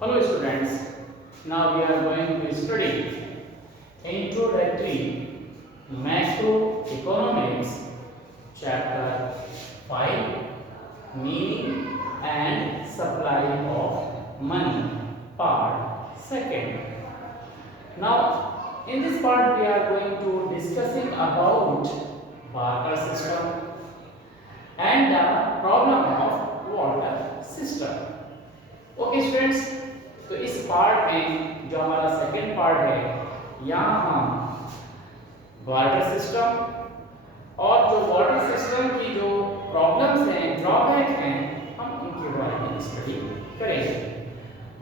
Hello students, now we are going to study Introductory Macroeconomics chapter 5 Meaning and Supply of Money part 2nd. Now in this part we are going to discussing about barter system and the problem of water system. Okay students, तो इस part में जो हमारा second part है यहाँ हम water system और जो वाटर सिस्टम की जो प्रॉब्लम्स हैं, ड्रॉबैक हैं, हम इनके बारे में स्टडी करेंगे।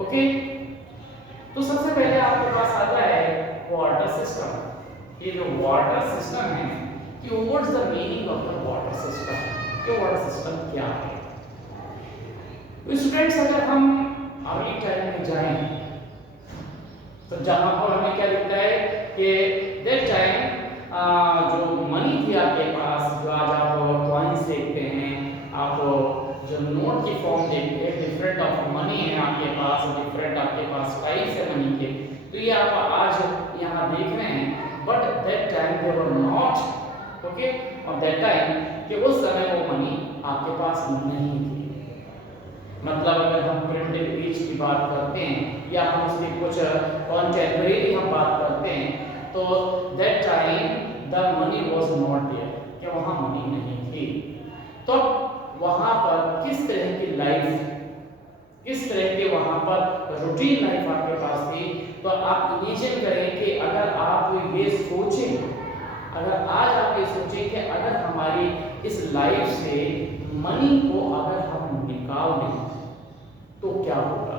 ओके, तो सबसे पहले आपके पास आता है वाटर सिस्टम। ये जो वाटर सिस्टम है कि what's the meaning of the water system, ये वाटर सिस्टम क्या है। तो स्टूडेंट्स अगर हम अगली टाइम में जाएं तो जहां पर हमें क्या दिखता है कि दैट टाइम जो मनी थी आपके पास, जो आज आप कॉइन्स देखते हैं, आप जो नोट की फॉर्म देखते हैं, डिफरेंट ऑफ मनी है आपके पास, डिफरेंट आपके पास टाइप्स है मनी के, तो ये आप आज यहाँ देख रहे हैं। But that time they were not okay, और दैट टाइम कि उस समय वो मनी आपके पास नहीं थी। मतलब अगर हम प्रिंटेड पेज की बात करते हैं या हम उसकी कुछ कॉन्टेम्परेरी हम बात करते हैं तो that time the money was not there, कि वहाँ मनी नहीं थी। तो वहाँ पर किस तरह की लाइफ, किस तरह के वहाँ पर रूटीन लाइफ आपके पास थी। तो आप इमेजिन करें कि अगर आप ये सोचें, अगर आज आप ये सोचें कि अगर हमारी इस लाइफ से मनी को अगर हम निकाल दें तो क्या होगा,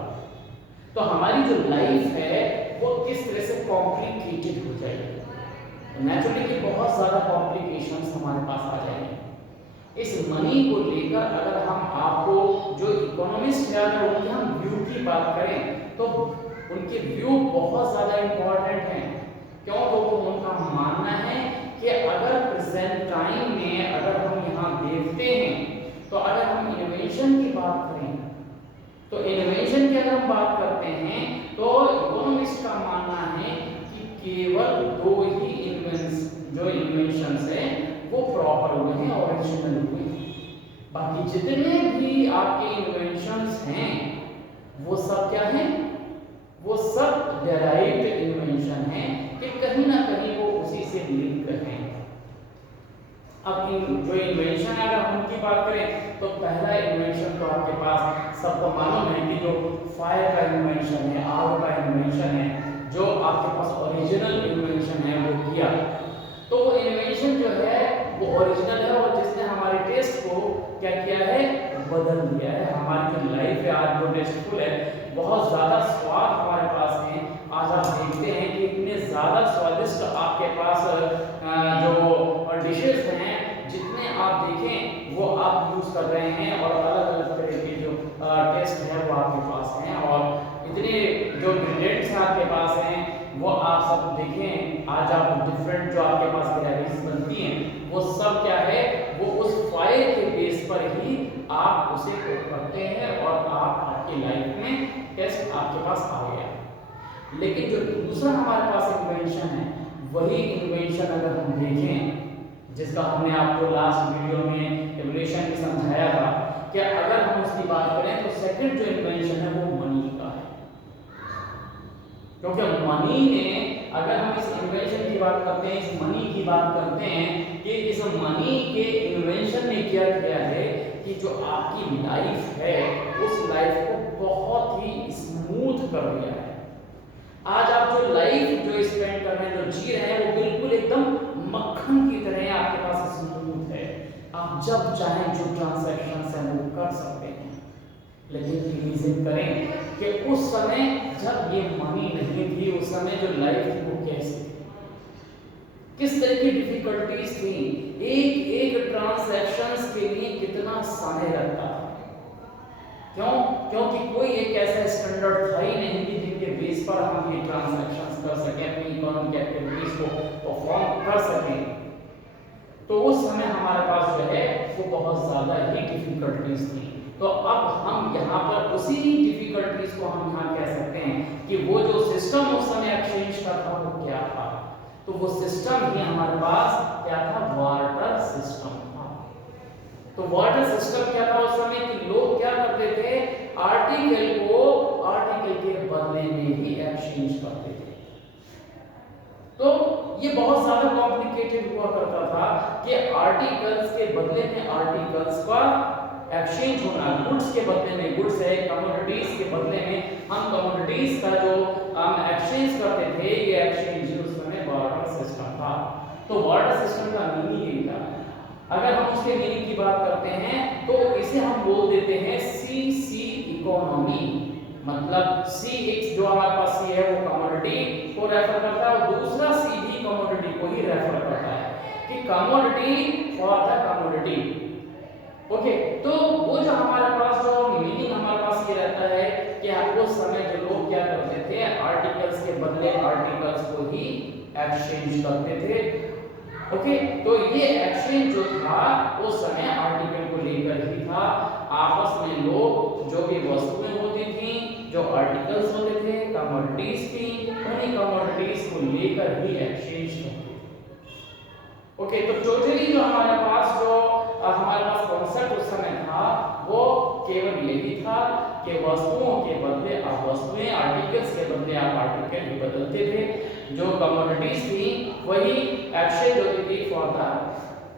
तो हमारी जो लाइफ है वो किस तरह से कॉम्प्लिकेटेड हो जाएगी। नेचुरली कि बहुत ज़्यादा कॉम्प्लिकेशंस हमारे पास आ जाएंगे। इस मनी को लेकर अगर हम आपको जो इकोनॉमिस्ट है अगर उनकी हम व्यू की बात करें तो उनके व्यू बहुत ज़्यादा इम्पोर्टेंट हैं। क्यों? तो उनका मानना है कि अगर प्रेजेंट टाइम में अगर हम यहाँ देखते हैं तो अगर हम इनोवेशन की बात करें तो इनोवेशन की अगर हम बात करते हैं तो इकोनॉमिस्ट का मानना है कि केवल दो ही जो इन्वेंशंस है वो प्रॉपर हुए हैं, ओरिजिनल हुए हैं। बाकी जितने भी आपके इन्वेंशंस हैं वो सब क्या हैं, वो सब डेराइव्ड इन्वेंशन हैं कि कहीं ना कहीं वो उसी से लिंक हैं। अब जो इन्वेंशन है अगर हम उनकी बात करें तो पहला इन्वेंशन तो आपके पास सबको मालूम है कि जो फायर का इन्वेंशन है, आग का इन्वेंशन है, जो आपके पास ओरिजिनल इन्वेंशन है वो किया। तो वो इन्वेंशन जो है वो ओरिजिनल है और जिसने हमारे टेस्ट को क्या किया है, बदल दिया है। हमारी जो लाइफ है आज जो टेस्टफुल है, बहुत ज़्यादा स्वाद हमारे पास है। आज आप देखते हैं कि इतने ज़्यादा स्वादिष्ट आपके पास जो डिशेस हैं, जितने आप देखें वो आप यूज़ कर रहे हैं और अलग अलग तरह के जो टेस्ट है वो आपके पास हैं और इतने जो इंग्रेडिएंट्स हैं आपके पास हैं वो आप सब देखें। आज आप डिफरेंट जो आपके पास वैरायटीज बनती हैं वो सब क्या है, वो उस फायर के बेस पर ही आप उसे कुक करते हैं और आपकी लाइफ में टेस्ट आपके पास आ गया। लेकिन जो दूसरा हमारे पास इन्वेंशन है, वही इन्वेंशन अगर हम देखें जिसका हमने आपको लास्ट वीडियो में एवोल्यूशन में समझाया था कि अगर हम उसकी बात करें तो सेकंड जो इन्वेंशन है वो मनी का है। क्योंकि मनी ने, अगर हम इस इन्वेंशन की बात करते हैं, इस मनी की बात करते हैं कि इस मनी के इन्वेंशन ने क्या किया है कि जो आपकी लाइफ है उस लाइफ को बहुत ही स्मूथ कर दिया है। आज आप जो लाइफ जो स्पेंड कर रहे हैं, जो जी रहे हैं, वो बिल्कुल एकदम मक्खन की तरह आपके पास स्मूथ है। आप जब चाहें जो ट्रांजैक्शंस हैं वो कर सकते हैं। लेकिन इमेजिन करें कि उस समय जब ये मनी नहीं थी, उस समय जो लाइफ थी वो कैसी थी, किस तरह की डिफिकल्टीज थी। एक एक ट्रांजैक्शंस के लिए कितना समय लगता था। क्यों? क्योंकि कोई एक ऐसा स्टैंडर्ड था ही नहीं कि जिनके बेस पर हम ये ट्रांजैक्शंस कर सकें, अपनी इकोनॉमिक एक्टिविटीज को परफॉर्म कर सकें। तो उस समय हमारे पास जो है वो बहुत ज़्यादा ही डिफिकल्टीज थी। तो अब हम यहाँ पर उसी डिफिकल्टीज को हम यहाँ कह सकते हैं कि वो जो सिस्टम उस समय एक्सचेंज का था वो क्या था। तो वो सिस्टम ही हमारे पास क्या था, वार्टर सिस्टम था। तो वार्टर सिस्टम क्या था उस समय कि लोग क्या करते थे, आर्टिकल को आर्टिकल के बदले में ही एक्सचेंज करते थे। तो ये बहुत ज्यादा कॉम्प्लिकेटेड हुआ करता था कि आर्टिकल्स के बदले में आर्टिकल्स का एक्सचेंज होना, गुड्स के बदले में गुड्स है, कमोडिटीज के बदले में हम कमोडिटीज का जो हम एक्सचेंज करते थे, ये एक्सचेंज उस समय बार्टर सिस्टम था। तो बार्टर सिस्टम का मीनिंग यही था। अगर हम उसके मीनिंग की बात करते हैं तो इसे हम बोल देते हैं सीसी इकोनॉमी। मतलब सी एक जो हमारे पास सी है वो कमोडिटी को रेफर करता है और दूसरा सी भी कमोडिटी को ही रेफर करता है कि commodity for the commodity. Okay, तो वो जो हमारे पास जो मीनिंग हमारे पास ये रहता है कि उस समय जो लोग क्या करते थे, आर्टिकल्स के बदले आर्टिकल्स को ही एक्सचेंज करते थे। ओके, तो ये एक्सचेंज जो था उस समय आर्टिकल को लेकर ही था। आपस में लोग जो भी वस्तुएं होती थी, जो आर्टिकल्स होते थे, कमोडिटीज थी, उन्हीं कमोडिटीज को लेकर ही एक्सचेंज करते थे। ओके, तो टोटली जो हमारे पास कॉन्सेप्ट उस समय था वो केवल यही था कि वस्तुओं के बदले आप वस्तुएं, आर्टिकल्स के बदले आप आर्टिकल ही बदलते थे। जो कमोडिटीज थी वही एक्सचेंज होती थी फॉर द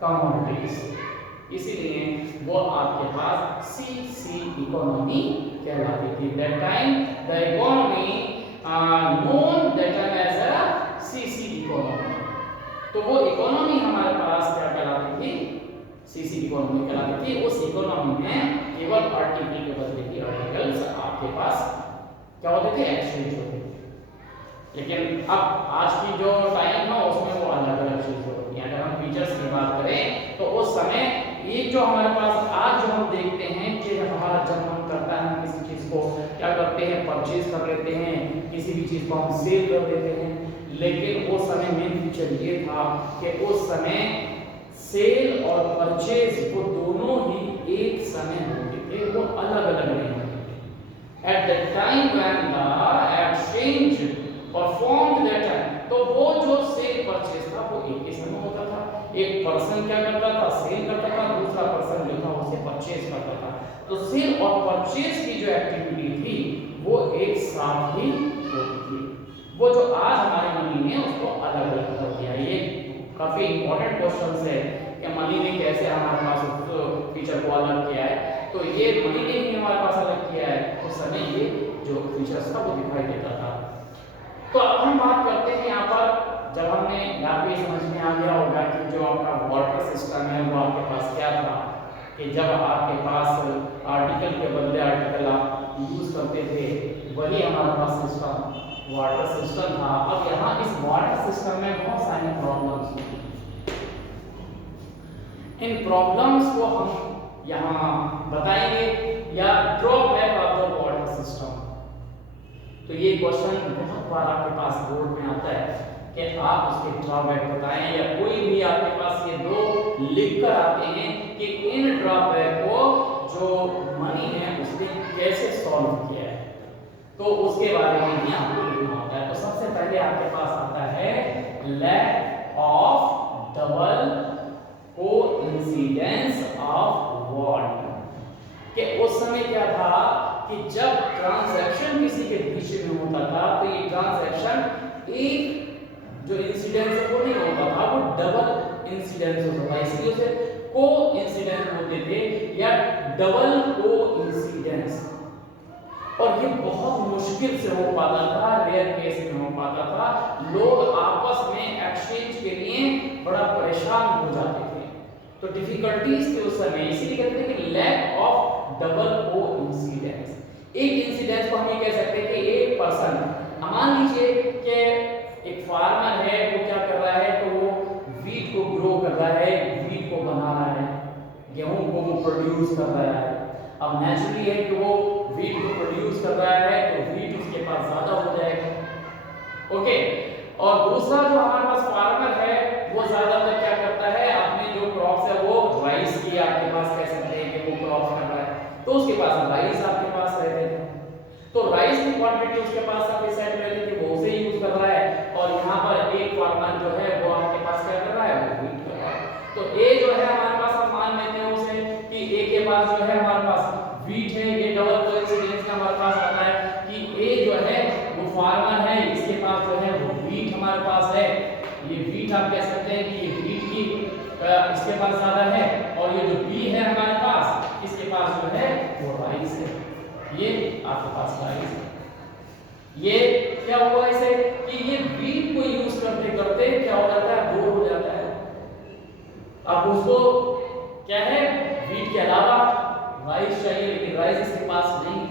कमोडिटीज। इसीलिए वो आपके पास सीसी इकोनॉमी कहलाती थी। That time the economy known that time as a CC economy. तो वो इकोनॉमी हमारे पास क्या कहलाती थी, सीसी इकोनॉमी कहलाती थी। उस इकोनॉमी में केवल आर्टिकल के बदले ही आर्टिकल्स आपके पास क्या होते थे, एक्सचेंज होते थे। लेकिन अब आज की जो टाइम है उसमें वो अलग अलग चीजें होती हैं। अगर हम फीचर्स की बात करें तो उस समय एक जो हमारे पास आज जो हम देखते हैं कि हमारा जब मन करता है हम किसी चीज को क्या करते हैं, परचेज कर लेते हैं, किसी भी चीज को हम सेल कर देते हैं। लेकिन उस समय मेन फीचर ये था कि उस समय सेल और परचेज वो दोनों ही एक समय होते थे, वो अलग अलग नहीं होते थे। At the time when the exchange performed that time, तो वो जो सेल परचेज था वो एक ही समय होता था। एक पर्सन क्या करता था, सेल करता था, दूसरा पर्सन जो था उसे परचेज करता था। तो सेल और परचेज की जो एक्टिविटी थी वो एक साथ ही होती थी। वो जो आज हमारे मनी ने उसको अलग अलग कर दिया। ये काफी इंपॉर्टेंट क्वेश्चन है कि मनी ने कैसे हमारे पास उस फीचर को अलग किया है। तो ये मनी ने ही हमारे पास अलग किया है। उस समय ये जो फीचर्स था वो दिखाई देता था। तो अब हम बात करते हैं यहाँ पर, जब हमने यहाँ पे समझ में आ गया होगा कि जो आपका वाटर सिस्टम है वो आपके पास क्या था, कि जब आपके पास आर्टिकल के बदले आर्टिकल आप यूज करते थे, वही हमारे पास सिस्टम वाटर सिस्टम था। अब यहाँ इस वाटर सिस्टम में बहुत सारी प्रॉब्लम्स होती हैं। इन प्रॉब्लम्स को हम यहाँ बताएंगे या drawback of the water system. तो ये क्वेश्चन बहुत बार आपके पास बोर्ड में आता है कि आप उसके ड्रॉबैक बताएं, या कोई भी आपके पास ये दो लिख कर आते हैं कि इन ड्रॉबैक को जो मनी है उसने कैसे सॉल्व किया है, तो उसके बारे में ही आपको लिखना होता है। तो सबसे पहले आपके पास आता है lack of double coincidence of word. कि उस समय क्या था कि जब ट्रांजैक्शन किसी के बीच में होता था तो ये ट्रांजैक्शन एक जो इंसिडेंस है वो नहीं होता था, वो डबल इंसिडेंस होता था। इसलिए उसे को इंसिडेंस बोलते थे या डबल को इंसिडेंस। और ये बहुत मुश्किल से हो पाता था, रेयर केस में हो पाता था। लोग आपस में एक्सचेंज के लिए बड़ा परेशान हो जाते थे। तो डिफिकल्टीज थे उस समय, इसीलिए कहते हैं कि लैक ऑफ डबल को इंसिडेंस। एक इंसिडेंस को हम ये कह सकते हैं कि एक पर्सन, मान लीजिए कि एक फार्मर है, वो क्या कर रहा है, तो वो वीट को ग्रो कर रहा है, वीट को बना रहा है, गेहूं को वो प्रोड्यूस कर रहा है। अब नेचुरली है कि वो वीट को प्रोड्यूस कर रहा है तो वीट उसके पास ज्यादा हो जाएगा। ओके, और दूसरा जो हमारे पास फार्मर है वो ज्यादातर क्या करता है, अपने जो क्रॉप्स है वो राइस की आपके पास कह सकते हैं कि वो क्रॉप कर रहा है, तो उसके क्वांटिटी उसके पास सफिशिएंट वैल्यू थी वो उसे यूज कर रहा है, और यहाँ पर एक फार्मर जो है वो आपके पास क्या कर रहा है, वो वीट कर रहा है। तो ए जो है हमारे पास, हम मान लेते हैं उसे कि ए के पास जो है हमारे पास वीट है, ये डबल कोइंसिडेंस का हमारे पास आता है कि ए जो है वो फार्मर है, इसके पास जो है वो वीट हमारे पास है। ये वीट आप कह सकते हैं कि ये वीट की इसके पास ज्यादा है, और ये जो बी है हमारे पास, इसके पास जो है वो राइस है, ये आपके पास राइस है। ये क्या हुआ इसे कि ये वीट को यूज करते करते क्या हो जाता है, बोर हो जाता है। अब उसको क्या है, वीट के अलावा राइस चाहिए, लेकिन राइस इसके पास नहीं,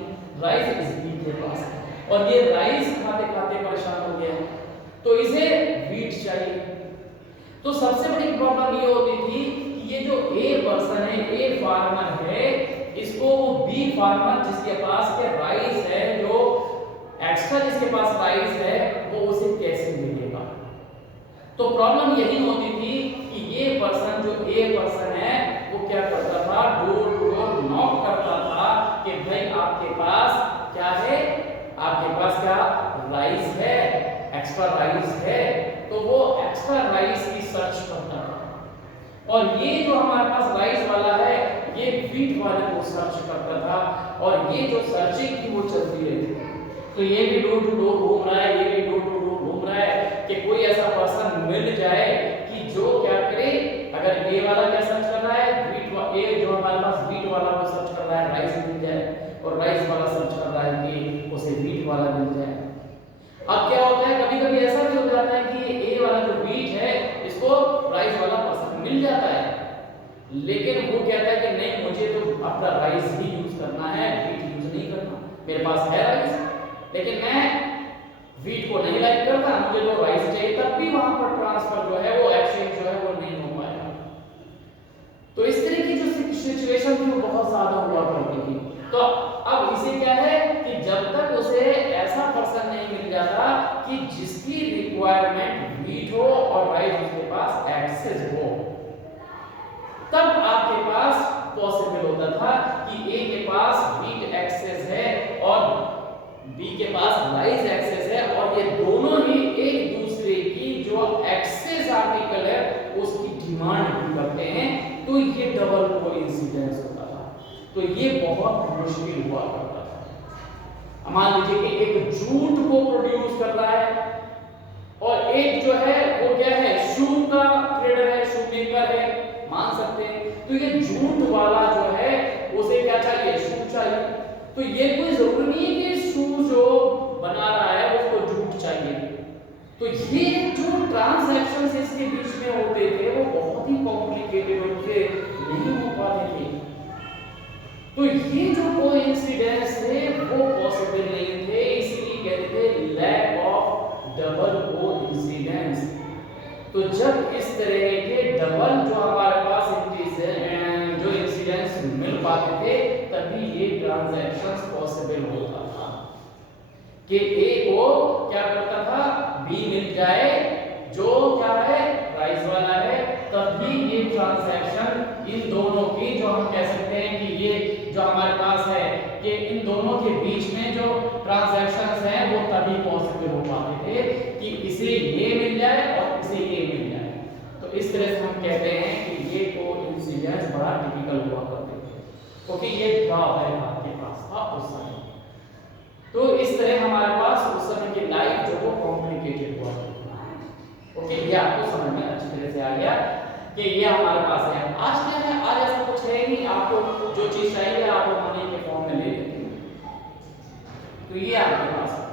राइस इस वीट के पास है, और ये राइस खाते खाते परेशान हो गया, तो इसे वीट चाहिए। तो सबसे बड़ी प्रॉब्लम ये होती थी कि ये जो ए पर्सन है, ए फार्मर है, इसको बी फार्मर जिसके पास के राइस है, जो एक्स्ट्रा जिसके पास राइस है, वो उसे कैसे मिलेगा। तो प्रॉब्लम यही होती थी कि ये पर्सन जो ए पर्सन है वो क्या करता था, डोर टू डोर नॉक करता था कि भाई आपके पास क्या है, आपके पास क्या राइस है, एक्स्ट्रा राइस है। तो वो एक्स्ट्रा राइस की सर्च करता था, और ये जो हमारे पास राइस वाला है ये वीट वाले को सर्च करता था, और ये जो सर्चिंग थी वो चलती रहती। तो ये भी डोर टू डोर घूम रहा है, ये भी डोर टू डोर घूम रहा है कि कोई ऐसा पर्सन मिल जाए कि जो क्या करे, अगर ए वाला क्या सर्च कर रहा है, वीट, ए जो हमारे पास वीट वाला वो सर्च कर रहा है राइस मिल जाए, और राइस वाला सर्च कर रहा है कि उसे वीट वाला मिल जाए। अब क्या होता है, कभी कभी ऐसा भी हो जाता है कि ए वाला जो वीट है इसको राइस वाला पर्सन मिल जाता है, लेकिन वो कहता है कि नहीं, मुझे तो अपना राइस ही यूज करना है, वीट यूज नहीं करना, मेरे पास है राइस, लेकिन मैं वीट को नहीं लाइक करता, मुझे तो राइस चाहिए। तब भी वहां पर ट्रांसफर जो है, वो एक्सचेंज जो है वो नहीं हो पाएगा। तो इस तरह की जो सिचुएशन थी वो बहुत ज्यादा हुआ करती थी। तो अब इसे क्या है कि जब तक उसे ऐसा पर्सन नहीं मिल जाता कि जिसकी रिक्वायरमेंट वीट हो और राइस उसके पास एक्सेस हो, तब आपके पास पॉसिबल होता था कि ए के पास वीट एक्सेस है और बी के पास राइस एक्सेस है, और ये दोनों ही एक दूसरे की जो एक्सेस आर्टिकल है उसकी डिमांड भी करते हैं। तो ये डबल कोइंसिडेंस होता था, तो ये बहुत मुश्किल हुआ करता था। मान लीजिए कि एक जूट को प्रोड्यूस कर रहा है, और एक जो है वो क्या है, शू का ट्रेडर है, शू मेकर है, मान सकते हैं। तो ये जूट वाला जो है उसे क्या चाहिए, शू चाहिए। तो ये कोई जरूरी नहीं है कि शू जो बना रहा है उसको जूट चाहिए। तो ये जो ट्रांजैक्शंस इसके बीच में होते थे वो बहुत ही कॉम्प्लिकेटेड होते, नहीं हो पाते थे। तो ये जो कोइंसिडेंस थे वो पॉसिबल नहीं थे, इसलिए कहते थे लैक ऑफ डबल कोइंसिडेंस। तो जब इस तरह के डबल जो हमारे पास जो इंसिडेंस मिल पाते थे, तभी ये ट्रांजैक्शंस पॉसिबल होता था कि ए को क्या करता था, बी मिल जाए जो क्या है, राइस वाला है, तभी ये ट्रांजैक्शन इन दोनों की, जो हम कह सकते हैं कि ये जो हमारे पास है कि इन दोनों के बीच में जो ट्रांजैक्शंस हैं वो तभी पॉसिबल हो पाते थे कि इसे ये मिल जाए और इसे ये मिल जाए। तो इस तरह से हम कहते हैं कि ये कोइंसिडेंस बड़ा टिपिकल हुआ करते थे, क्योंकि ये ड्रॉबैक आपके पास था उस समय। तो इस तरह हमारे पास उस समय की लाइफ जो वो कॉम्प्लिकेटेड हुआ करती थी। ओके, ये आपको समझ में अच्छी तरह से आ गया कि ये हमारे पास है। आज क्या है, आज ऐसा कुछ है नहीं, आपको जो चीज चाहिए आप मनी के फॉर्म में ले लेते हैं, तो ये आपके पास है।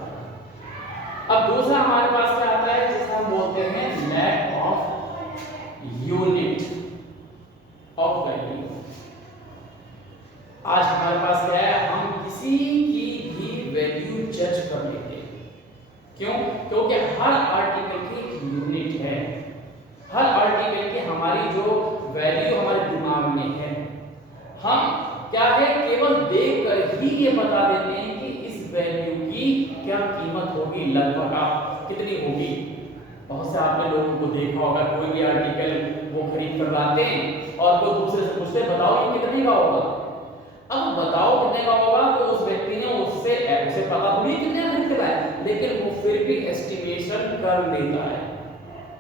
अब दूसरा हमारे पास क्या आता है, जिसे हम बोलते हैं lack of unit of value. आज हमारे पास क्या है, हम किसी की भी वैल्यू जज कर लेते हैं। क्यों? क्योंकि हर आर्टिकल की एक यूनिट है, हर आर्टिकल की हमारी जो वैल्यू हमारे दिमाग में है, हम क्या है केवल देखकर ही ये बता देते हैं कि इस वैल्यू की क्या कीमत होगी, लगभग आप कितनी होगी। बहुत से आपने लोगों को देखा होगा, कोई भी आर्टिकल वो खरीद कर लाते हैं और कोई दूसरे से पूछते बताओ ये कितने का होगा। अब बताओ कितने का होगा, तो उस व्यक्ति ने उससे उसे पता थोड़ी कितने का खरीद रहा है, लेकिन वो फिर भी एस्टिमेशन कर लेता है।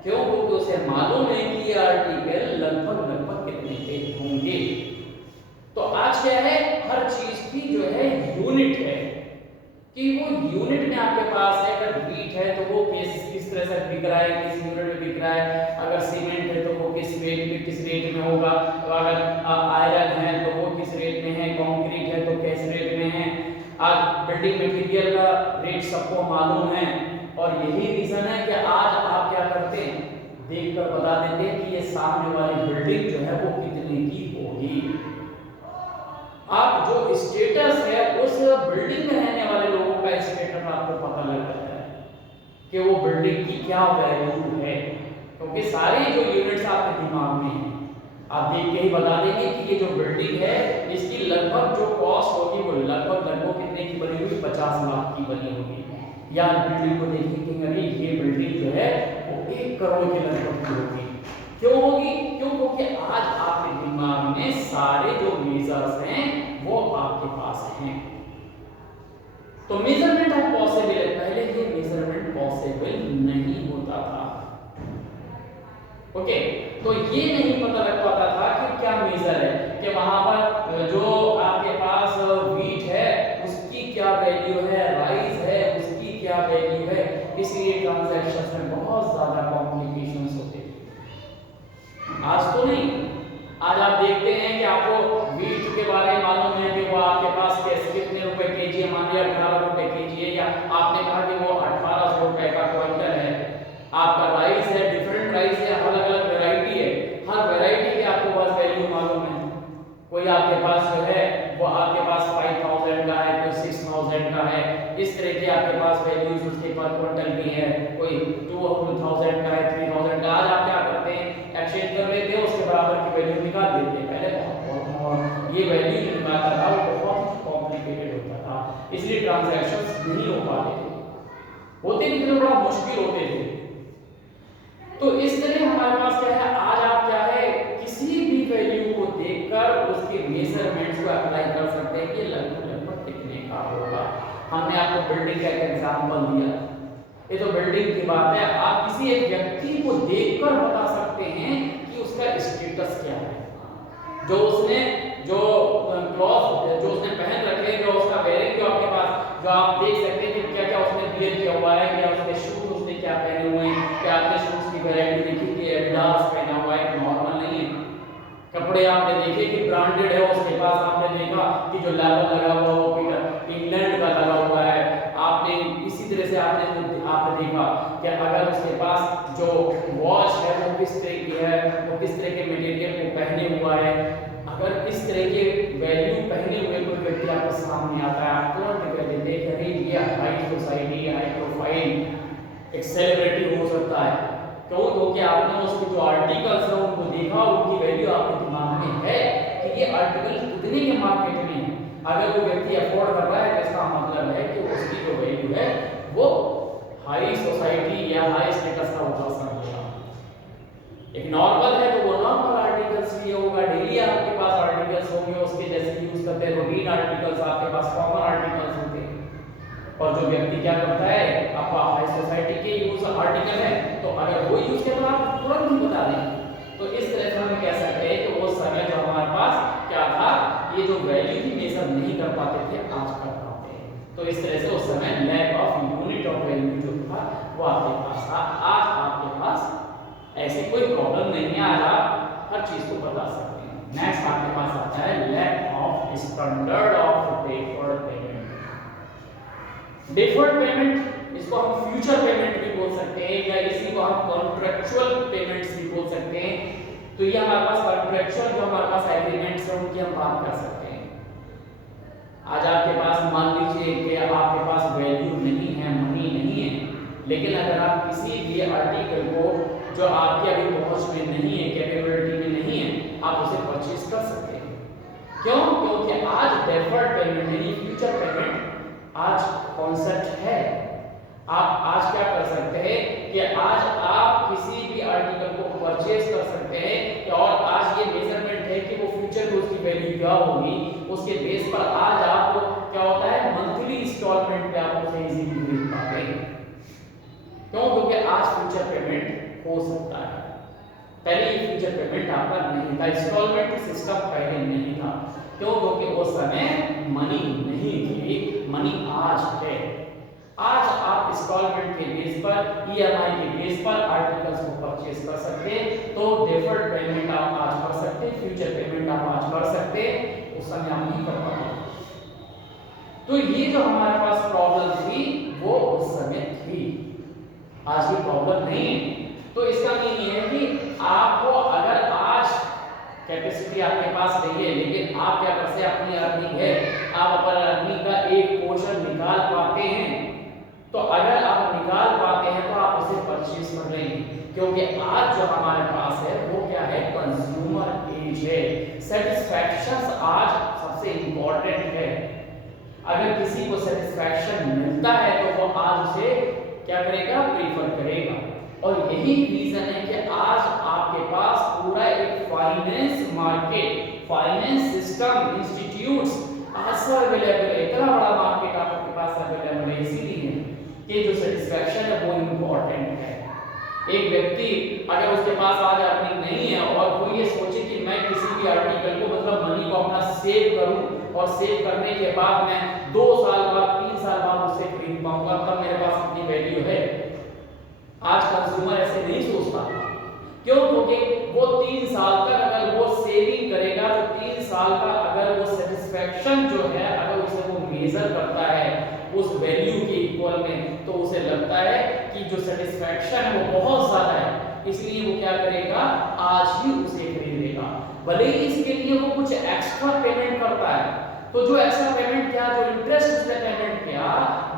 क्यों? क्योंकि उसे मालूम है कि ये आर्टिकल लगभग लगभग कितने के होंगे। तो आज क्या है, हर चीज की जो है यूनिट है, कि वो यूनिट में आपके पास है। अगर वीट है तो वो किस तरह से बिक रहा है, किस यूनिट में बिक रहा है। अगर सीमेंट है तो वो किस रेट में होगा। तो अगर आयरन है तो वो किस रेट में है, कंक्रीट है तो किस रेट में है। आज बिल्डिंग मटेरियल का रेट सबको मालूम है, और यही रीजन है कि आज आप क्या करते हैं, देखकर बता देते हैं कि ये सामने वाली बिल्डिंग जो है वो कितने की होगी। आप जो स्टेटस है उस बिल्डिंग में रहने वाले लोगों का स्टेटस आपको पता लग जाता है कि वो बिल्डिंग की क्या वैल्यू है, क्योंकि सारे जो यूनिट्स आपके दिमाग में हैं, आप देख के ही बता देंगे कि ये जो बिल्डिंग है इसकी लगभग जो कॉस्ट होगी वो लगभग लगभग कितने की बनी होगी, 50 लाख की बनी होगी। या बिल्डिंग को देखिए कि अरे ये बिल्डिंग जो है वो 1 करोड़ के लगभग की होगी। क्यों होगी? क्यों? क्योंकि आज आपके दिमाग में सारे जो मेजर्स हैं वो आपके पास हैं। तो मेजरमेंट अब पॉसिबल है, पहले ये मेजरमेंट पॉसिबल नहीं होता था। ओके, तो ये नहीं पता लग पाता था कि क्या मेजर है, कि वहां पर जो आपके पास वीट है उसकी क्या वैल्यू है, राइस है उसकी क्या वैल्यू है। इसलिए ट्रांजैक्शंस में बहुत ज्यादा कॉम्प्लिकेशंस होते थे। आज तो नहीं, आज आप देखते हैं कि आपको वीट के बारे में मालूम है कि वो आपके पास कैसे कितने रुपए केजी है, मान लिया 18 रुपए केजी है, या आपने कहा कि वो 1800 रुपए का क्विंटल है। आपका राइस है, डिफरेंट राइस है, अलग अलग वैरायटी है, हर वैरायटी की आपको बस वैल्यू मालूम है। कोई आपके पास जो है वो आपके पास 5000 का है, कोई 6000 का है, इस तरह के आपके पास वैल्यूज उसके पर क्विंटल की है, कोई 2000 का है, 3000 का। आज आप क्या करते हैं, एक्सचेंज कर लेते हैं, उसके बराबर की वैल्यू निकाल देते हैं। पहले ये वैल्यू निकालना था वो बहुत कॉम्प्लिकेटेड होता था, इसलिए ट्रांजैक्शंस नहीं हो पाते थे, होते भी थे, बड़ा मुश्किल होते थे। तो इस तरह हमारे पास क्या है, आज आप क्या है किसी भी वैल्यू को देखकर उसके मेजरमेंट्स को अप्लाई कर सकते हैं कि लगभग लगभग कितने का होगा। हमने आपको बिल्डिंग का एक एग्जांपल दिया, ये तो बिल्डिंग की बात है। आप किसी एक व्यक्ति को देखकर बता सकते हैं कि उसका स्टेटस क्या है, जो उसने जो क्लॉथ जो उसने पहन रखे, जो उसका वेयरिंग जो आपके पास जो आप देख सकते हैं कि क्या क्या उसने वियर किया हुआ है, क्या उसके शूज उसने क्या पहने हुए हैं, क्या आपने शूज की वैरायटी देखी कि एडिडास पहना हुआ है, नॉर्मल नहीं है। कपड़े आपने देखे कि ब्रांडेड है, उसके पास आपने देखा कि जो लेबल लगा हुआ वो पीटर इंग्लैंड का लगा हुआ है। आपने इसी तरह से आपने देखा कि अगर उसके पास जो वॉच है वो किस तरह की है, वो किस तरह के मटेरियल को पहने हुआ है। अगर इस तरह के वैल्यू पहने हुए कोई व्यक्ति आपके सामने आता है, आप तुरंत कह देते हैं कि ये हाई सोसाइटी, हाई प्रोफाइल एक सेलिब्रिटी हो सकता है। क्यों? क्योंकि आपने उसके जो आर्टिकल्स हैं उनको देखा, उनकी वैल्यू आपके दिमाग में है कि ये आर्टिकल कितने के मार्केट में है। अगर वो व्यक्ति अफोर्ड कर रहा है तो इसका मतलब है कि उसकी जो वैल्यू है वो हाई सोसाइटी या हाई स्टेटस का पर्सन होगा। एक नॉर्मल है तो वो नॉर्मल आर्टिकल्स लिए होगा, डेली आपके पास आर्टिकल्स होंगे उसके जैसे यूज करते हैं, रूटीन आर्टिकल्स आपके पास कॉमन आर्टिकल्स होते हैं। और जो व्यक्ति क्या करता है, आपका हाई सोसाइटी के यूज आर्टिकल है तो अगर वो यूज करता है आप तुरंत ही बता देंगे। तो इस तरह से हम कह सकते हैं कि वो समय जो हमारे पास क्या था, ये जो वैल्यू थी मेजर नहीं कर पाते थे, आज कर पाते हैं। तो इस तरह से उस समय lack of unit of value जो था वो आपके पास था। आज आपके पास ऐसी कोई प्रॉब्लम नहीं है, आज आप हर चीज को बता सकते हैं। नेक्स्ट आपके पास आता है lack of standard of deferred payment. Deferred payment, इसको हम फ्यूचर पेमेंट भी बोल सकते हैं, या इसी को हम कॉन्ट्रैक्चुअल पेमेंट्स भी बोल सकते हैं। तो ये हमारे पास कॉन्ट्रैक्चुअल जो हमारे पास एग्रीमेंट्स हैं उनकी हम बात कर सकते हैं। आज आपके पास मान लीजिए कि आपके पास वैल्यू नहीं है, मनी नहीं है, लेकिन अगर आप किसी भी आर्टिकल को जो आपके अभी पहुंच में नहीं है, कैपेबिलिटी में नहीं है, आप उसे परचेज कर सकते हैं। क्यों? क्योंकि आज डेफर्ड पेमेंट यानी फ्यूचर पेमेंट आज कॉन्सेप्ट है। आप आज क्या कर सकते हैं कि आज आप किसी भी आर्टिकल को परचेज कर सकते हैं, और आज ये मेजरमेंट है कि वो फ्यूचर में उसकी वैल्यू क्या होगी, उसके बेस पर आज आप क्या होता है मंथली इंस्टॉलमेंट पे आप उसे इजीली खरीद पाते हैं। क्यों? क्योंकि आज फ्यूचर पेमेंट हो सकता है, पहले ये फ्यूचर पेमेंट आपका नहीं था, इंस्टॉलमेंट सिस्टम पहले नहीं था। क्यों? क्योंकि उस समय मनी नहीं थी, मनी आज है। आज आप इंस्टॉलमेंट के बेस पर, ईएमआई के बेस पर आर्टिकल्स को परचेज कर सकते हैं। तो डेफर्ड पेमेंट आप आज कर सकते हैं, फ्यूचर पेमेंट आप आज कर सकते हैं, उस समय आप नहीं कर पाते। तो ये जो हमारे पास प्रॉब्लम थी वो उस समय थी, आज ये प्रॉब्लम नहीं है। तो इसका मीनिंग है कि आपको अगर आज कैपेसिटी आपके पास नहीं है, लेकिन आप क्या करते हैं, अपनी अर्निंग है, आप अपनी अर्निंग का एक पोर्शन निकाल पाते हैं, तो अगर आप निकाल पाते हैं तो आप उसे परचेज कर रहे हैं। क्योंकि आज जो हमारे पास है वो क्या है, कंज्यूमर एज है, सेटिस्फैक्शन आज सबसे इंपॉर्टेंट है। अगर किसी को सेटिस्फैक्शन मिलता है तो वो आज उसे क्या करेगा, प्रीफर करेगा। और यही रीजन है कि आज आपके पास पूरा एक finance market, finance system, institutes आज अवेलेबल है, इतना बड़ा मार्केट आपके पास अवेलेबल है। इसीलिए कि जो सेटिस्फैक्शन है वो इम्पोर्टेंट है। एक व्यक्ति अगर उसके पास आज अर्निंग नहीं है और वो ये सोचे कि मैं किसी भी आर्टिकल को मतलब मनी को अपना सेव करूं और सेव करने के बाद मैं 2 साल बाद 3 साल बाद उसे खरीद पाऊंगा, तब मेरे पास कितनी वैल्यू है। आज कंज्यूमर ऐसे नहीं सोचता। क्यों? क्योंकि वो 3 साल तक अगर वो सेविंग करेगा तो 3 साल का अगर वो सेटिस्फैक्शन जो है अगर उसे वो मेजर करता है उस वैल्यू के इक्वल में, तो उसे लगता है कि जो सेटिस्फैक्शन है वो बहुत ज्यादा है, इसलिए वो क्या करेगा, आज ही उसे खरीदेगा। भले ही इसके लिए वो कुछ एक्स्ट्रा पेमेंट करता है, तो जो एक्स्ट्रा पेमेंट किया, जो इंटरेस्ट उसने पेमेंट किया,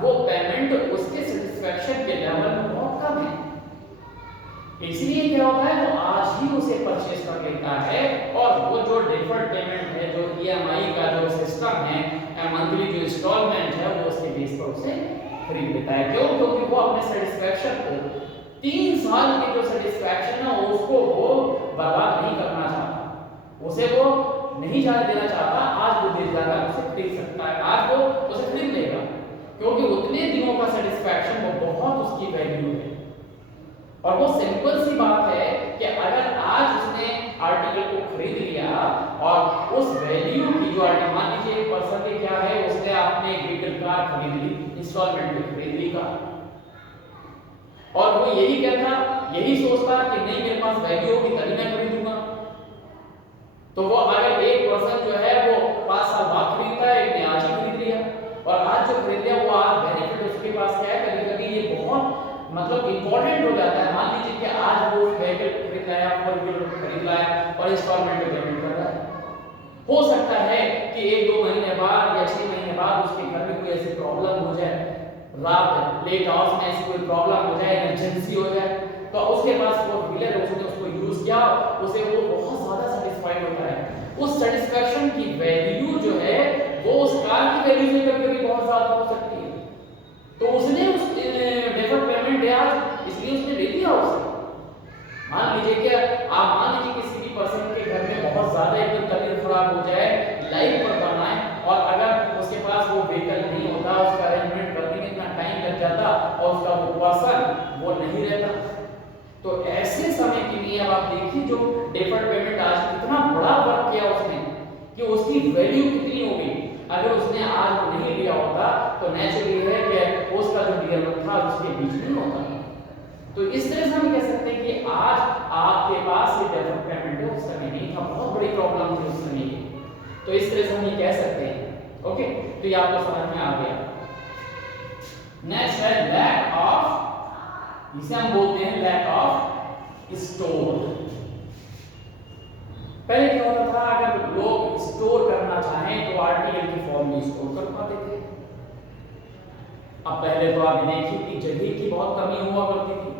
वो पेमेंट उसके सेटिस्फैक्शन के लेवल में बहुत कम है। इसलिए क्या होता है, वो आज ही उसे परचेज कर लेता है और वो जो डिफर्ड पेमेंट है, जो ईएमआई का जो सिस्टम है, मंथली जो इंस्टॉलमेंट है, वो उसके बेस पर उसे खरीद लेता है। क्यों? क्योंकि वो अपने सेटिस्फैक्शन को 3 साल की जो सेटिस्फैक्शन है उसको वो बर्बाद नहीं करना चाहता, उसे वो नहीं जाने देना चाहता। आज वो दे जाकर उसे खरीद सकता है, आज वो उसे खरीद लेगा, क्योंकि उतने दिनों का सेटिस्फैक्शन वो बहुत उसकी वैल्यू है। और वो सिंपल सी बात है कि अगर आज उसने आर्टिकल को खरीद लिया और उस वैल्यू की जो मान लीजिए एक पर्सन की क्या है, उसने आपने एक व्हीकल कार खरीद ली, इंस्टॉलमेंट में खरीद ली कार, और वो यही कहता, यही सोचता कि नहीं मेरे पास वैल्यू होगी तभी मैं खरीदूंगा। तो वो अगर एक पर्सन जो है वो 5 साल बाद खरीदता है, एक ने आज ही खरीद लिया, और आज जो खरीद लिया वो आज बेनिफिट उसके पास क्या है, कभी-कभी ये बहुत मतलब इंपॉर्टेंट हो जाता है। मान लीजिए कि आज वो व्हीकल खरीद लाया, 4 व्हीलर खरीद लाया और इंस्टॉलमेंट में पेमेंट कर रहा है। हो सकता है कि 1-2 महीने बाद या 6 महीने बाद उसके घर में कोई ऐसी प्रॉब्लम हो जाए, रात लेट आवर्स में ऐसी कोई प्रॉब्लम हो जाए, इमरजेंसी हो जाए, तो उसके पास 4 व्हीलर है, उसने उसको यूज किया, उसे वो बहुत ज्यादा सेटिस्फाइड होता है। उस सेटिस्फैक्शन की वैल्यू जो है वो उस कार की वैल्यू से कभी-कभी बहुत ज्यादा हो सकती है, तो उसने उस डेफर्ड पेमेंट दिया, इसलिए उसने ले लिया उसे। मान लीजिए कि आप मान लीजिए किसी भी पर्सन के घर में बहुत ज्यादा एकदम तबीयत खराब हो जाए, लाइफ पर बनाए, और अगर उसके पास वो व्हीकल नहीं होता, उसका अरेंजमेंट करने में इतना टाइम लग जाता और उसका वो पर्सन वो नहीं रहता, तो ऐसे समय के लिए अब आप देखिए जो डेफर्ड पेमेंट आज कितना बड़ा वर्क किया उसने कि उसकी वैल्यू कितनी हो गई। अगर उसने आज वो नहीं लिया होता तो नेचुरली है कि उसका जो डियर था उसके बीच नहीं होता। तो इस तरह से हम कह सकते हैं कि आज आपके पास ये डेफर्ड पेमेंट है, उस समय नहीं था, बहुत बड़ी प्रॉब्लम थी उस समय की। तो इस तरह से हम ये कह सकते हैं। ओके, तो ये आपको समझ में आ गया। नेक्स्ट है लैक ऑफ, इसे हम बोलते हैं लैक ऑफ स्टोर। पहले क्या होता था, अगर लोग स्टोर करना चाहें तो आर्टिकल की फॉर्म में स्टोर कर पाते थे। अब पहले तो आप देखिए कि जगह की बहुत कमी हुआ करती थी,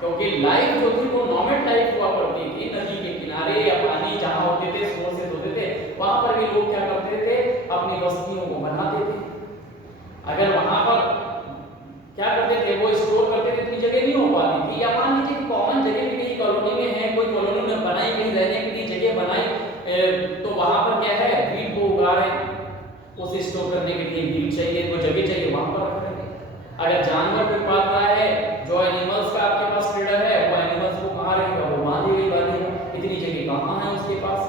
क्योंकि लाइफ जो थी वो नॉर्मल लाइफ हुआ करती थी, नदी के किनारे या पानी जहां होते थे, सोर्सेज होते थे, वहां पर भी लोग क्या करते थे, अपनी बस्तियों को बनाते थे। अगर वहां पर क्या करते थे, वो स्टोर करते थे, इतनी जगह नहीं हो पाती थी, या मान लीजिए कि कॉमन जगह भी कहीं कॉलोनी में है, कोई कॉलोनी में बनाई, कहीं रहने के लिए जगह बनाई, तो वहां पर क्या है उसे स्टोर करने के लिए बीट चाहिए, कोई जगह चाहिए, वहां पर रख देंगे। अगर जानवर कोई पाल रहा है, जो एनिमल्स का आपके पास फीडर है, वो एनिमल्स को कहाँ रहेगा, वो बांधेगा, इतनी जगह कहाँ है उसके पास।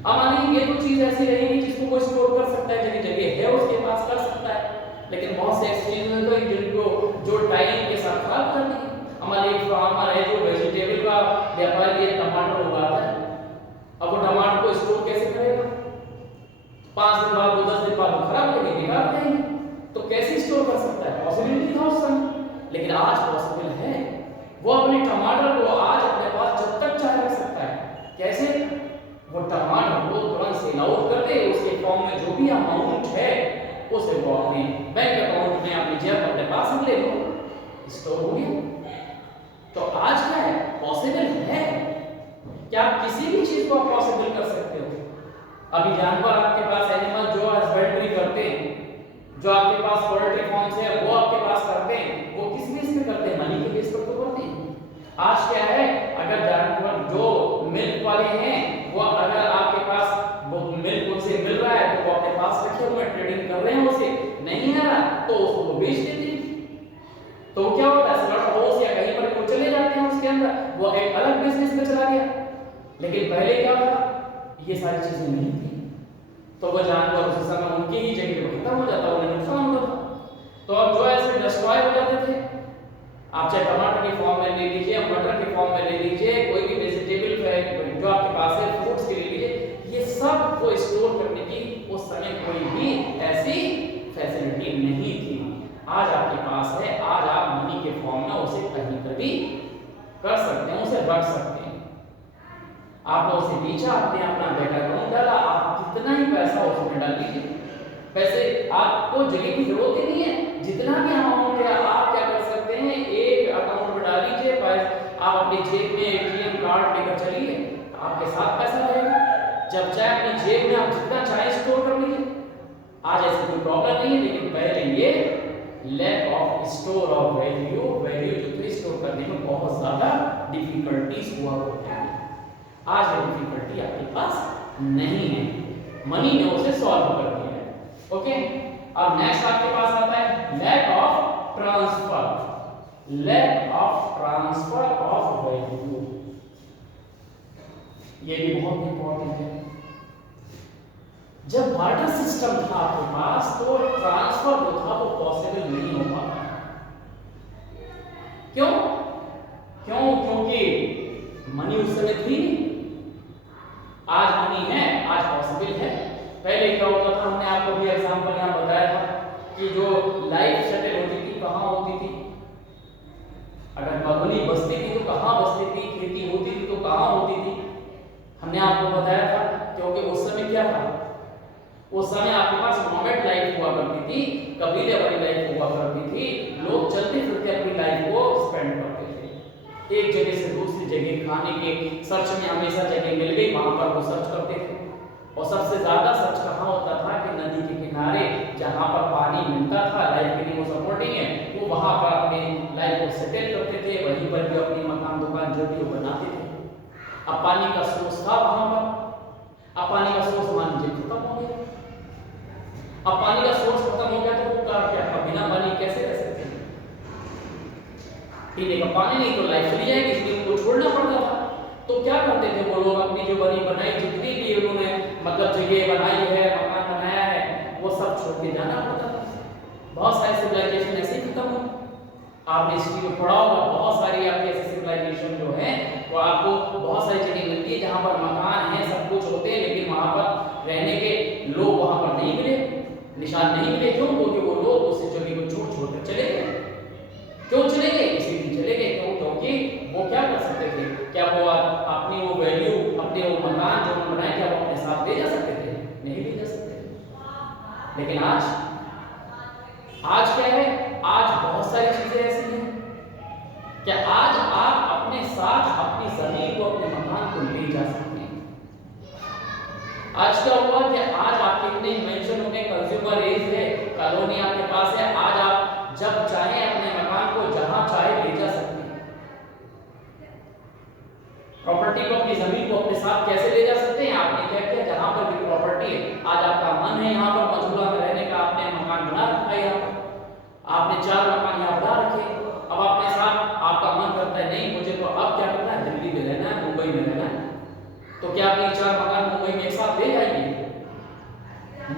अब मानिए ये तो चीज ऐसी रहेगी जिसको कोई स्टोर कर सकता है, जगह जगह है उसके पास, कर सकता है, लेकिन बहुत से ऐसी चीजें हैं तो जिनको जो टाइम के साथ खराब कर दी। हमारे एक फार्मर है जो वेजिटेबल का व्यापारी है, टमाटर उगाता है, अब वो टमाटर को स्टोर कैसे करेगा, 5 दिन बाद 10 दिन बाद खराब हो जाएगी, बेकार हो जाएगी, तो कैसे स्टोर कर सकता है, पॉसिबिलिटी था उस समय, लेकिन आज पॉसिबल है। वो अपने टमाटर को आज अपने पास जब तक चाहे रख सकता है। कैसे, वो टमाटर को तुरंत सेल आउट कर दे, उसके फॉर्म में जो भी अमाउंट है उसे वो अपने बैंक अकाउंट में अपनी जेब अपने पास ले लो, स्टोर हो गया। तो आज क्या है, पॉसिबल है कि आप किसी भी चीज को आप पॉसिबल कर सकते हो। अभी जानवर आपके पास, एनिमल जो हस्बेंड्री करते हैं, जो आपके पास पोल्ट्री फार्म्स है, वो आपके पास करते हैं, वो किस बेस पे करते हैं, मनी के बेस पर तो करते हैं। आज क्या है, अगर जानवर जो मिल्क वाले हैं, वो अगर आपके पास वो मिल्क उनसे मिल रहा है तो वो अपने पास रखे हुए ट्रेडिंग कर रहे हैं, उसे नहीं आ रहा तो उसको वो बेच देते हैं। तो क्या होता है, स्लॉट हाउस या कहीं पर वो चले जाते हैं, उसके अंदर वो एक अलग बिजनेस में चला गया। लेकिन पहले क्या था, ये सारी चीजें नहीं थी, तो वो जानवर उस समय उनकी ही जगह पे खत्म हो जाता, उन्हें नुकसान होता था। तो अब जो ऐसे डिस्ट्रॉय हो जाते थे। आप चाहे टमाटर के फॉर्म में ले लीजिए, मटर के फॉर्म में ले लीजिए, कोई भी वेजिटेबल जो आपके पास है, फ्रूट्स के ले लीजिए, ये सब को स्टोर करने की उस समय कोई भी ऐसी फैसिलिटी नहीं थी। आज आपके पास है, आज आप मनी के फॉर्म में उसे कहीं पर भी कर सकते हैं, उसे रख सकते हैं। आपने उसे बेचा, आपने अपना बैंक अकाउंट डाला, आप कितना ही पैसा उसमें डाल लीजिए, पैसे आपको जगह की जरूरत ही नहीं है, जितना भी अमाउंट है आप क्या कर सकते हैं, एक अकाउंट में डाल लीजिए, आप अपनी जेब में एटीएम कार्ड लेकर चलिए, आपके साथ पैसा रहेगा, जब चाहे अपनी जेब में आप जितना चाहे स्टोर कर लीजिए। आज ऐसी कोई प्रॉब्लम नहीं है, लेकिन पहले ये lack of store of value जो स्टोर करने में बहुत ज्यादा डिफिकल्टीज हुआ करती है। आज ये डिफिकल्टी आपके पास नहीं है, मनी ने उसे सॉल्व कर दिया है। ओके, अब नेक्स्ट आपके पास आता है lack of transfer of value. ये भी बहुत इंपॉर्टेंट है। जब बार्टर सिस्टम था आपके पास तो ट्रांसफर जो था वो पॉसिबल नहीं हो पाता। क्योंकि मनी उस समय थी। आज मनी है, आज पॉसिबल है। पहले क्या होता था, हमने आपको भी एग्जांपल यहां बताया था कि जो लाइफ सेटल होती थी कहां होती थी, अगर मगनी बस्ती थी तो कहां बस्ती थी, खेती होती थी तो कहां होती थी, हमने आपको बताया था। क्योंकि उस समय क्या था, उस समय आपके पास नोमैड लाइफ हुआ करती थी, कबीले वाली लाइफ हुआ करती थी, लोग चलते फिरते अपनी लाइफ को स्पेंड करते थे, एक जगह से दूसरी जगह खाने के सर्च में हमेशा जगह मिल गई, वहां पर वो सर्च करते थे। और सबसे ज्यादा सर्च कहाँ होता था कि नदी के किनारे जहां पर पानी मिलता था, लाइफ के लिए वो सपोर्टिंग है, वो वहां पर अपने लाइफ को सेटल करते थे, वहीं पर भी अपनी मकान दुकान जो भी वो बनाते थे। अब पानी का सोर्स था वहां पर, अब पानी का सोर्स मान लीजिए खत्म हो गया। अब पानी का सोर्स खत्म हो गया तो वो क्या, बिना पानी कैसे रह सकते हैं, पीने का पानी नहीं तो लाइफ चली जाएगी, इसलिए उनको छोड़ना पड़ता था। तो क्या करते थे वो लोग, अपनी जो बनाई जितनी भी उन्होंने मतलब जगह बनाई है, मकान बनाया है, वो सब छोड़ के जाना पड़ता था। बहुत सारी सिविलाइजेशन ऐसे ही खत्म हुई। आपने हिस्ट्री में पढ़ा होगा, बहुत सारी आपकी ऐसी सिविलाइजेशन जो है वो आपको बहुत सारी जगह मिलती है जहां पर मकान है, सब कुछ होते हैं, लेकिन वहां पर रहने के लोग वहां पर नहीं मिले, निशान नहीं मिले। क्यों? क्योंकि वो लोग उस जगह को छोड़ चले गए। क्यों चले गए? इसीलिए चले गए क्योंकि वो क्या कर सकते थे, क्या वो अपनी वो वैल्यू, अपने वो मकान जो उन्होंने बनाए, क्या वो अपने साथ ले जा सकते थे? नहीं ले जा सकते। लेकिन आज क्या है, आज बहुत सारी चीजें ऐसी हैं कि आज आप अपने साथ अपनी जमीन को, अपने मकान को ले जा सकते हैं। आज क्या हुआ कि आज आपके इतने इन्वेंशन हो गए, कंज्यूमर एज है, कॉलोनी आपके पास है, आज आप जब चाहे अपने मकान को जहां चाहे ले जा सकते हैं। प्रॉपर्टी को, अपनी जमीन को अपने साथ कैसे ले जा सकते हैं? आपने क्या किया, जहां पर भी प्रॉपर्टी है, आज आपका मन है यहाँ पर मौजूद तो क्या अपने 4 मकान मुंबई में एक साथ ले जाएंगे?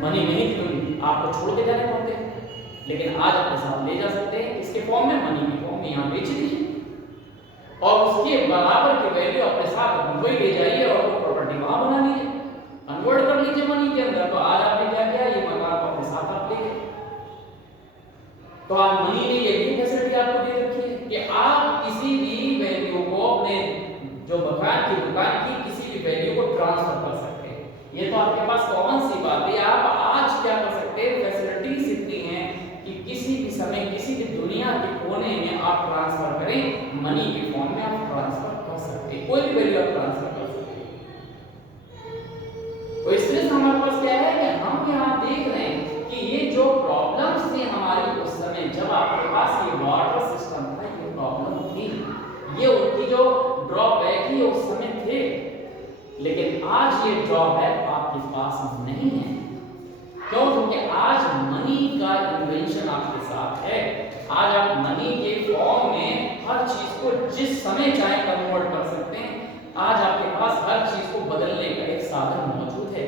मनी नहीं थी, आपको छोड़ के जाने पड़ते, लेकिन आज अपने साथ ले जा सकते हैं इसके फॉर्म में, मनी की फॉर्म में यहाँ बेच दीजिए और उसके बराबर की वैल्यू अपने साथ मुंबई ले जाइए और वो प्रॉपर्टी वहां बना लीजिए, कन्वर्ट कर लीजिए मनी के अंदर। तो आज आपने क्या किया, ये मकान को अपने साथ आप ले गए। तो आज मनी ने ये भी फैसिलिटी आपको दे रखी है कि आप किसी भी वैल्यू को अपने जो मकान की दुकान की किसी भी वैल्यू को ट्रांसफर कर सकते हैं। ये तो आपके पास कॉमन सी बात है। आप आज क्या कर सकते हैं, फैसिलिटीज इतनी हैं कि किसी भी समय किसी भी दुनिया के कोने में आप ट्रांसफर करें, मनी के फॉर्म में आप ट्रांसफर कर सकते हैं, कोई भी वैल्यू आप ट्रांसफर कर सकते हैं। तो इस तरह से हमारे पास क्या है कि हम यहाँ देख रहे हैं कि ये जो प्रॉब्लम्स थे हमारी उस समय जब आपके पास ये वाटर सिस्टम था, ये प्रॉब्लम थी, ये उनकी जो ड्रॉबैक ही उस समय थे, लेकिन आज ये ड्रॉबैक आपके पास नहीं है। क्यों? क्योंकि आज मनी का इन्वेंशन आपके साथ है। आज आप मनी के फॉर्म में हर चीज को जिस समय चाहे कन्वर्ट कर सकते हैं। आज आपके पास हर चीज को बदलने का एक साधन मौजूद है।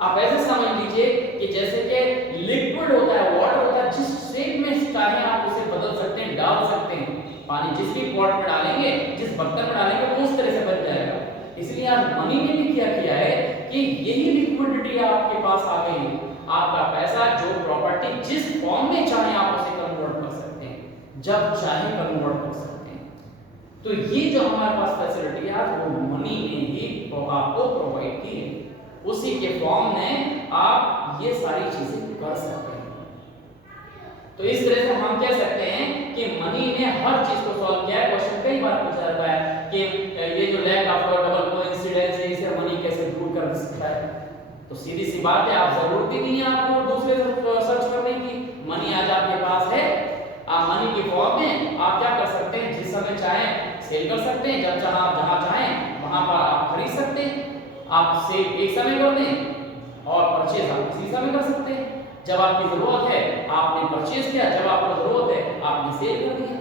आप ऐसे समझ लीजिए कि जैसे कि लिक्विड होता है, वाटर होता है, जिस शेप में चाहे आप उसे बदल सकते हैं, डाल सकते हैं। पानी जिस भी पॉट में डालेंगे, जिस बर्तन में डालेंगे, वो उस तरह से बन जाएगा। इसलिए आज मनी ने भी क्या किया है कि यही लिक्विडिटी आपके पास आ गई। आपका पैसा, जो प्रॉपर्टी जिस फॉर्म में चाहे आप उसे कन्वर्ट कर सकते हैं, जब चाहे कन्वर्ट कर सकते हैं। तो ये जो हमारे पास फैसिलिटी है वो मनी ने ही आपको प्रोवाइड की है। उसी के फॉर्म में आप ये सारी चीजें कर सकते हैं। तो इस तरह से हम कह सकते हैं कि मनी ने हर चीज को सॉल्व किया है। क्वेश्चन कई बार पूछा जाता है कि ये जो लैक ऑफ डबल कोइंसिडेंस है, इसे मनी कैसे दूर कर सकता है। तो सीधी सी बात है, आप जरूरत ही नहीं है आपको दूसरे से सर्च करने की। मनी आज आपके पास है, आप मनी की फॉर्म में आप क्या कर सकते हैं, जिस समय चाहें सेल कर सकते हैं, जब चाहे आप जहां चाहें वहां पर आप खरीद सकते हैं। आप सेल एक समय कर दें और परचेज आप किसी समय कर सकते हैं। जब आपकी जरूरत है आपने परचेज किया, जब आपको जरूरत है आपने सेल कर दिया।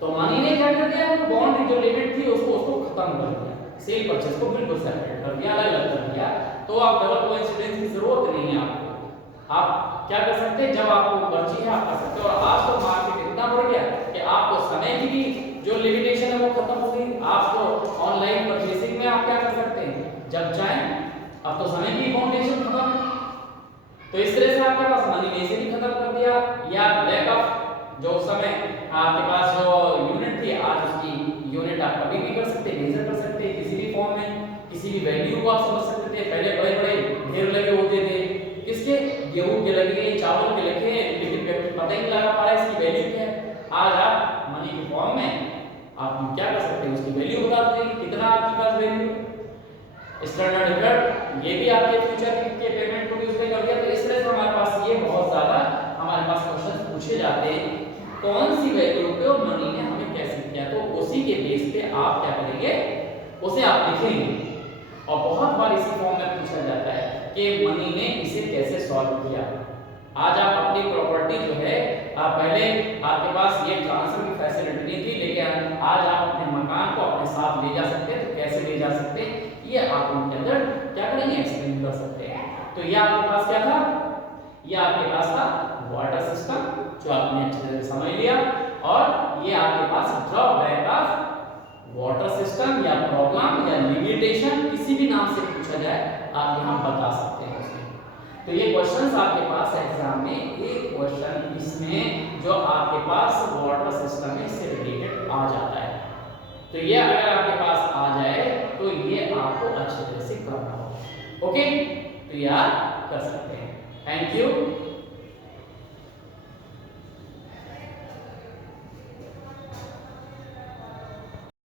तो मनी ने क्या कर दिया, वो बॉन्ड जो लिमिट थी उसको खत्म कर दिया, सेल परचेज को बिल्कुल सेपरेट कर दिया, अलग अलग कर दिया। तो आप डबल कोइंसिडेंस की जरूरत नहीं है आपको। आप क्या कर सकते हैं, जब आपको मर्जी है आप कर सकते हैं। और आज तो मार्केट इतना बढ़ गया कि आपको समय की भी जो लिमिटेशन है वो खत्म हो गई। आप तो ऑनलाइन परचेसिंग में आप क्या कर सकते हैं, जब चाहें। अब तो समय की बाउंडेशन खत्म है। तो इस तरह से आपके पास मनी ने इसे भी खत्म कर दिया। या लैक ऑफ जो उस समय आपके पास जो यूनिट थी, आज उसकी यूनिट आप कभी भी कर सकते हैं, मेजर कर सकते हैं किसी भी फॉर्म में, किसी भी वैल्यू को आप समझ सकते थे। पहले बड़े बड़े ढेर लगे होते थे, किसके, गेहूं के लगे, चावल के लगे, लेकिन व्यक्ति पता ही नहीं लगा पा रहा है इसकी वैल्यू क्या है। आज आप मनी के फॉर्म में आप क्या कर सकते हैं, उसकी वैल्यू बता देंगे, कितना आपके पास वैल्यू। स्टैंडर्ड डिफरेंट ये भी आपके फ्यूचर के पेमेंट को भी उसमें कर दिया। तो इस तरह से हमारे पास ये बहुत ज्यादा हमारे पास क्वेश्चन पूछे जाते हैं, कौन सी वैल्यू पे और मनी ने हमें कैसे किया। तो उसी के बेस पे आप क्या करेंगे, उसे आप लिखेंगे। और बहुत बार इसी फॉर्म में पूछा जाता है कि मनी ने इसे कैसे सॉल्व किया। आज आप अपनी प्रॉपर्टी जो है, आप पहले आपके पास ये ट्रांसफर की फैसिलिटी नहीं थी, लेकिन आज आप अपने मकान को अपने साथ ले जा सकते हैं। तो कैसे ले जा सकते हैं, ये आप उनके अंदर क्या करेंगे, एक्सप्लेन कर सकते हैं। तो ये आपके पास क्या था, ये आपके पास था वाटर सिस्टम, जो आपने अच्छे से समझ लिया। और ये आपके पास ड्रॉबैक ऑफ वाटर सिस्टम या प्रॉब्लम या लिमिटेशन, किसी भी नाम से पूछा जाए आप यहाँ बता सकते हैं उसे। तो ये क्वेश्चंस आपके पास एग्जाम में, एक क्वेश्चन इसमें जो आपके पास वाटर सिस्टम है इससे रिलेटेड आ जाता है। तो ये अगर आपके पास आ जाए तो ये आपको अच्छे तरह से करना होगा। ओके, तो यार कर सकते हैं। Thank you.